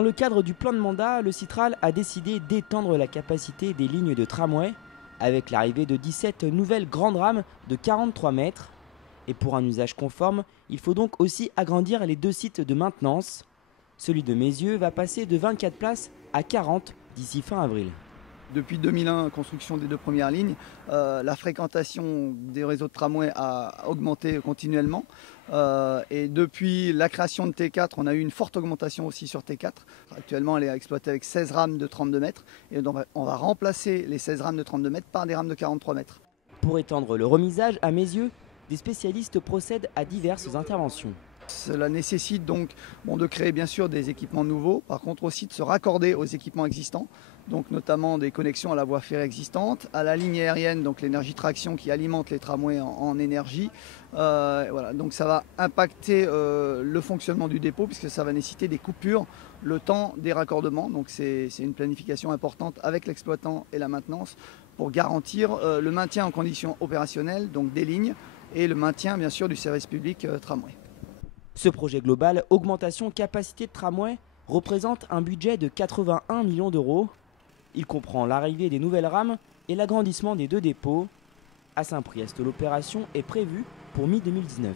Dans le cadre du plan de mandat, le Citral a décidé d'étendre la capacité des lignes de tramway avec l'arrivée de 17 nouvelles grandes rames de 43 mètres. Et pour un usage conforme, il faut donc aussi agrandir les 2 sites de maintenance. Celui de Mézieux va passer de 24 places à 40 d'ici fin avril. Depuis 2001, construction des 2 premières lignes, la fréquentation des réseaux de tramway a augmenté continuellement. Et depuis la création de T4, on a eu une forte augmentation aussi sur T4. Actuellement, elle est exploitée avec 16 rames de 32 mètres. Et donc, on va remplacer les 16 rames de 32 mètres par des rames de 43 mètres. Pour étendre le remisage à Mézieux, des spécialistes procèdent à diverses interventions. Cela nécessite donc de créer bien sûr des équipements nouveaux, par contre aussi de se raccorder aux équipements existants, donc notamment des connexions à la voie ferrée existante, à la ligne aérienne, donc l'énergie traction qui alimente les tramways en énergie. Voilà, donc ça va impacter le fonctionnement du dépôt puisque ça va nécessiter des coupures le temps des raccordements. Donc c'est une planification importante avec l'exploitant et la maintenance pour garantir le maintien en conditions opérationnelles, donc des lignes, et le maintien bien sûr du service public tramway. Ce projet global, augmentation capacité de tramway, représente un budget de 81 millions d'euros. Il comprend l'arrivée des nouvelles rames et l'agrandissement des 2 dépôts. À Saint-Priest, l'opération est prévue pour mi-2019.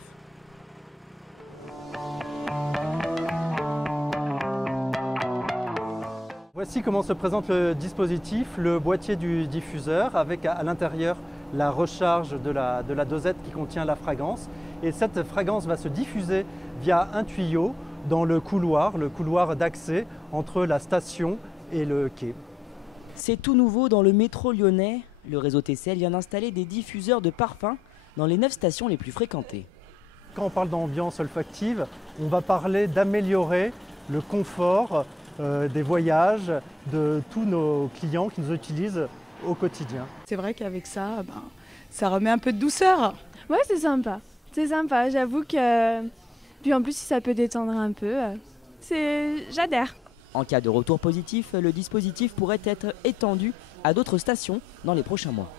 Voici comment se présente le dispositif, le boîtier du diffuseur avec à l'intérieur la recharge de la dosette qui contient la fragance. Et cette fragance va se diffuser via un tuyau dans le couloir d'accès entre la station et le quai. C'est tout nouveau dans le métro lyonnais. Le réseau TCL vient d'installer des diffuseurs de parfums dans les 9 stations les plus fréquentées. Quand on parle d'ambiance olfactive, on va parler d'améliorer le confort des voyages de tous nos clients qui nous utilisent au quotidien. C'est vrai qu'avec ça, ça remet un peu de douceur. Ouais, c'est sympa. C'est sympa, j'avoue que... Puis en plus, si ça peut détendre un peu, j'adhère. En cas de retour positif, le dispositif pourrait être étendu à d'autres stations dans les prochains mois.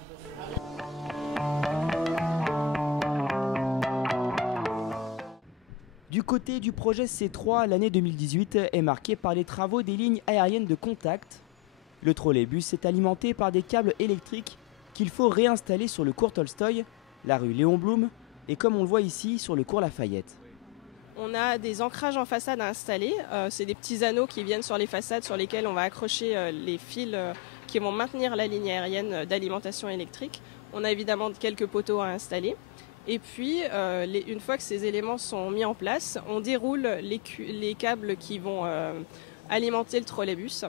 Du côté du projet C3, l'année 2018 est marquée par les travaux des lignes aériennes de contact. Le trolleybus est alimenté par des câbles électriques qu'il faut réinstaller sur le cours Tolstoï, la rue Léon Blum et comme on le voit ici sur le cours Lafayette. On a des ancrages en façade à installer. C'est des petits anneaux qui viennent sur les façades sur lesquels on va accrocher les fils qui vont maintenir la ligne aérienne d'alimentation électrique. On a évidemment quelques poteaux à installer. Et puis, une fois que ces éléments sont mis en place, on déroule les câbles qui vont alimenter le trolleybus.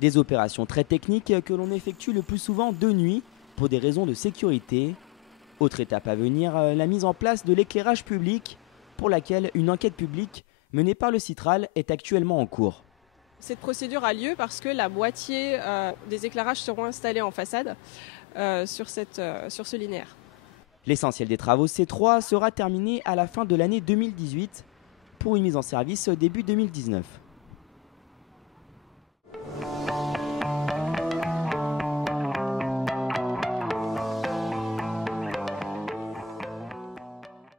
Des opérations très techniques que l'on effectue le plus souvent de nuit pour des raisons de sécurité. Autre étape à venir, la mise en place de l'éclairage public pour laquelle une enquête publique menée par le Citral est actuellement en cours. Cette procédure a lieu parce que la moitié des éclairages seront installés en façade sur ce linéaire. L'essentiel des travaux C3 sera terminé à la fin de l'année 2018 pour une mise en service début 2019.